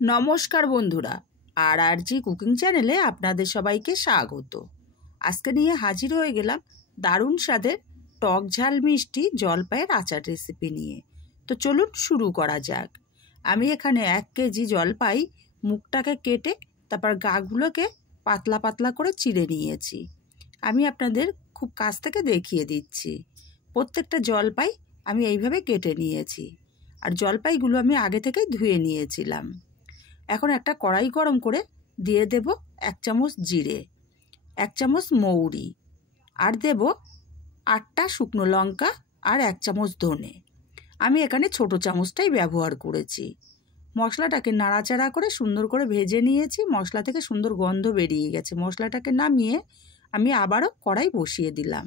নমস্কার বন্ধুরা, আর জি কুকিং চ্যানেলে আপনাদের সবাইকে স্বাগত। আজকে নিয়ে হাজির হয়ে গেলাম দারুণ স্বাদের টক ঝাল মিষ্টি জলপাইয়ের আচার রেসিপি নিয়ে। তো চলুন শুরু করা যাক। আমি এখানে 1 কেজি জলপাই মুখটাকে কেটে তারপর গাগুলোকে পাতলা পাতলা করে চিড়ে নিয়েছি। আমি আপনাদের খুব কাছ থেকে দেখিয়ে দিচ্ছি। প্রত্যেকটা জলপাই আমি এইভাবে কেটে নিয়েছি, আর জলপাইগুলো আমি আগে থেকেই ধুয়ে নিয়েছিলাম। এখন একটা কড়াই গরম করে দিয়ে দেব 1 চামচ জিরে, 1 চামচ মৌরি, আর দেব 8টা শুকনো লঙ্কা আর 1 চামচ ধনে। আমি এখানে ছোট চামচটাই ব্যবহার করেছি। মশলাটাকে নাড়াচাড়া করে সুন্দর করে ভেজে নিয়েছি। মশলা থেকে সুন্দর গন্ধ বেরিয়ে গেছে। মশলাটাকে নামিয়ে আমি আবারও কড়াই বসিয়ে দিলাম।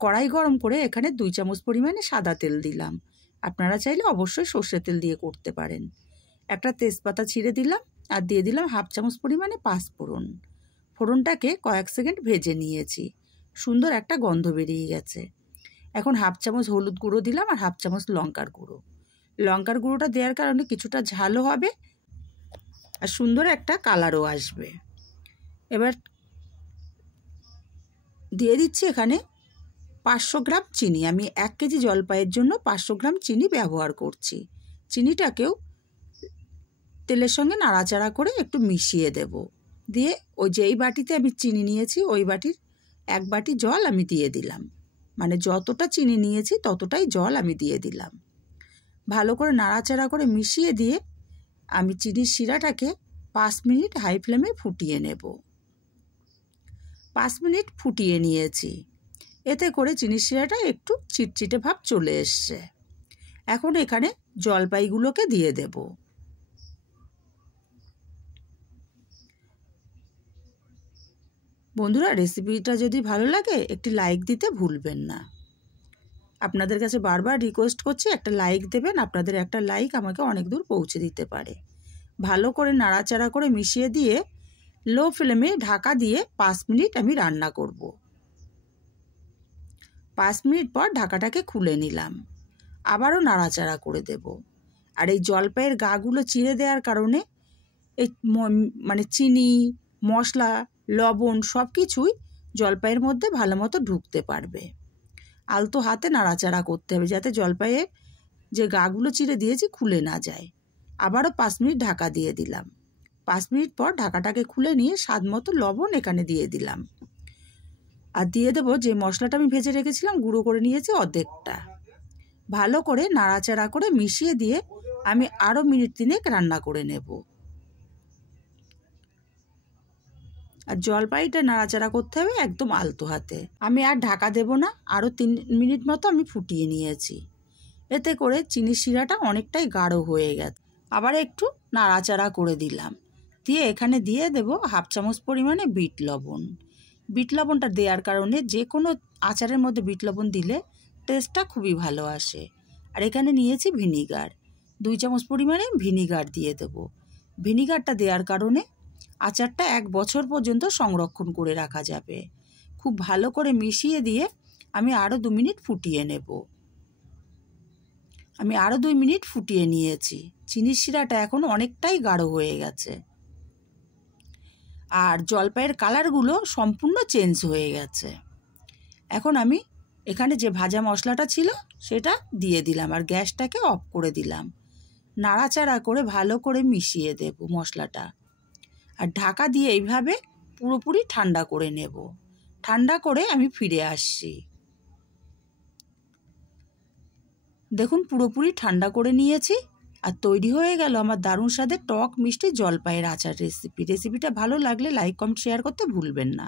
কড়াই গরম করে এখানে 2 চামচ পরিমাণে সাদা তেল দিলাম। আপনারা চাইলে অবশ্যই সর্ষের তেল দিয়ে করতে পারেন। একটা তেজপাতা ছিঁড়ে দিলাম আর দিয়ে দিলাম 1/2 চামচ পরিমাণে পাঁচফোড়ন। ফোড়নটাকে কয়েক সেকেন্ড ভেজে নিয়েছি। সুন্দর একটা গন্ধ বেরিয়ে গেছে। এখন 1/2 চামচ হলুদ গুঁড়ো দিলাম আর 1/2 চামচ লঙ্কার গুঁড়ো। লঙ্কার গুঁড়োটা দেওয়ার কারণে কিছুটা ঝালও হবে আর সুন্দর একটা কালারও আসবে। এবার দিয়ে দিচ্ছি এখানে 500 গ্রাম চিনি। আমি 1 কেজি জলপাইয়ের জন্য 500 গ্রাম চিনি ব্যবহার করছি। চিনিটাকেও তেলের সঙ্গে নাড়াচাড়া করে একটু মিশিয়ে দেব। দিয়ে ওই যেই বাটিতে আমি চিনি নিয়েছি ওই বাটির 1 বাটি জল আমি দিয়ে দিলাম। মানে যতটা চিনি নিয়েছি ততটাই জল আমি দিয়ে দিলাম। ভালো করে নাড়াচাড়া করে মিশিয়ে দিয়ে আমি চিনির শিরাটাকে 5 মিনিট হাই ফ্লেমে ফুটিয়ে নেব। 5 মিনিট ফুটিয়ে নিয়েছি। এতে করে চিনির শিরাটা একটু চিটচিটে ভাব চলে এসছে। এখন এখানে জলপাইগুলোকে দিয়ে দেব। বন্ধুরা, রেসিপিটা যদি ভালো লাগে একটি লাইক দিতে ভুলবেন না। আপনাদের কাছে বারবার রিকোয়েস্ট করছি, একটা লাইক দেবেন। আপনাদের একটা লাইক আমাকে অনেক দূর পৌঁছে দিতে পারে। ভালো করে নাড়াচাড়া করে মিশিয়ে দিয়ে লো ফ্লেমে ঢাকা দিয়ে 5 মিনিট আমি রান্না করব। 5 মিনিট পর ঢাকাটাকে খুলে নিলাম। আবারও নাড়াচাড়া করে দেব। আর এই জলপাইয়ের গাগুলো চিড়ে দেওয়ার কারণে এই মানে চিনি, মশলা, লবণ সব কিছুই জলপাইয়ের মধ্যে ভালো মতো ঢুকতে পারবে। আলতো হাতে নাড়াচাড়া করতে হবে যাতে জলপাইয়ের যে গাগুলো চিড়ে দিয়েছি খুলে না যায়। আবারও 5 মিনিট ঢাকা দিয়ে দিলাম। 5 মিনিট পর ঢাকাটাকে খুলে নিয়ে স্বাদ মতো লবণ এখানে দিয়ে দিলাম। আর দিয়ে দেবো যে মশলাটা আমি ভেজে রেখেছিলাম, গুঁড়ো করে নিয়েছি অর্ধেকটা। ভালো করে নাড়াচাড়া করে মিশিয়ে দিয়ে আমি আরও মিনিট 3 রান্না করে নেব। আর জলপাইটা নাড়াচাড়া করতে হবে একদম আলতো হাতে। আমি আর ঢাকা দেব না, আরও 3 মিনিট মতো আমি ফুটিয়ে নিয়েছি। এতে করে চিনির শিরাটা অনেকটাই গাঢ় হয়ে গেছে। আবার একটু নাড়াচাড়া করে দিলাম। দিয়ে এখানে দিয়ে দেব 1/2 চামচ পরিমাণে বিট লবণ। বিট লবণটা দেওয়ার কারণে যে কোনো আচারের মধ্যে বিট লবণ দিলে টেস্টটা খুবই ভালো আসে। আর এখানে নিয়েছি ভিনিগার, 2 চামচ পরিমাণে ভিনিগার দিয়ে দেব। ভিনিগারটা দেওয়ার কারণে আচারটা 1 বছর পর্যন্ত সংরক্ষণ করে রাখা যাবে। খুব ভালো করে মিশিয়ে দিয়ে আমি আরও 2 মিনিট ফুটিয়ে নেব। আমি আরও 2 মিনিট ফুটিয়ে নিয়েছি। চিনির শিরাটা এখন অনেকটাই গাঢ় হয়ে গেছে আর জলপাইয়ের কালারগুলো সম্পূর্ণ চেঞ্জ হয়ে গেছে। এখন আমি এখানে যে ভাজা মশলাটা ছিল সেটা দিয়ে দিলাম আর গ্যাসটাকে অফ করে দিলাম। নাড়াচাড়া করে ভালো করে মিশিয়ে দেব মশলাটা। আর ঢাকা দিয়ে এইভাবে পুরোপুরি ঠান্ডা করে নেব। ঠান্ডা করে আমি ফিরে আসছি। দেখুন পুরোপুরি ঠান্ডা করে নিয়েছি আর তৈরি হয়ে গেল আমার দারুণ স্বাদের টক মিষ্টি জলপাইয়ের আচার রেসিপি। রেসিপিটা ভালো লাগলে লাইক, কমেন্ট, শেয়ার করতে ভুলবেন না।